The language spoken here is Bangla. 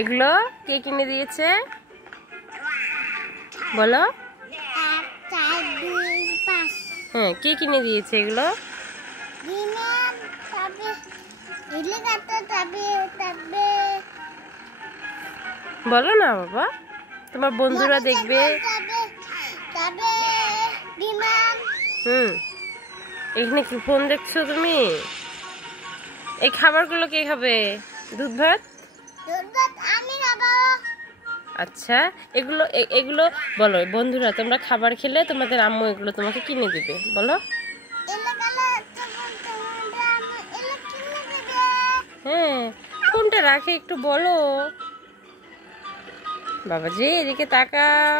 এগুলো কে কিনে দিয়েছে বলো? হ্যাঁ, কে কিনে দিয়েছে এগুলো? বলো না বাবা, তোমার বন্ধুরা দেখবে। এখানে কি ফোন দেখছো তুমি? এই খাবারগুলো কে খাবে? দুধ ভাত? আচ্ছা, এগুলো এগুলো বলো বন্ধুরা, তোমরা খাবার খেলে তোমাদের আম্মু এগুলো তোমাকে কিনে দিবে, বলো। হ্যাঁ, ফোনটা রাখে একটু বলো। বাবাজি এদিকে তাকাও।